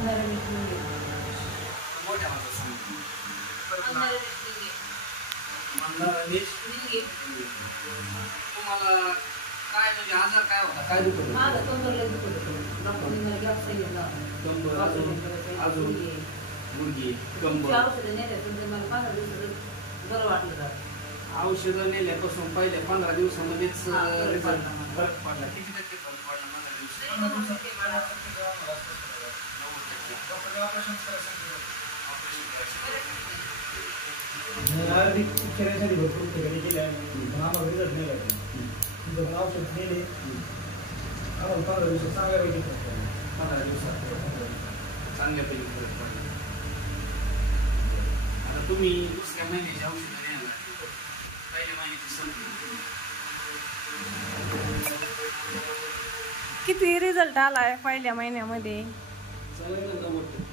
मोठ्या माणसात सांगितलं तुम्हाला काय म्हणजे आजार काय होता, काय दुखत होतं? माझं कंबरला दुखत होतं. डॉक्टरने मला गॅप सांगितलं. कंबर अजून गुडघे कंबर औषधं नेल्यातून मला 15 दिवसात बरं वाटलं जातं. औषधं नेल्यापासून पहिल्या 15 दिवसामध्येच रिझल्ट फरक पडला. किती टक्के फरक पडला? 15 दिवसात आयुर्वेदिक उपचारासाठी भरपूर ठिकाणी गेले आहे, पण आम्हाला रिझल्ट नाही लागले. तुमचं औषध नेले आम्हाला 15 दिवसात चांगल्यापैकी फरक पडला. 15 दिवसात चांगल्यापैकी फरक पडला. आता तुम्ही दुसऱ्या महिन्याची औषधं नेणार, पहिल्या महिन्याची संपली. किती रिझल्ट आलाय पहिल्या महिन्यामध्ये? चालेल ना 90%.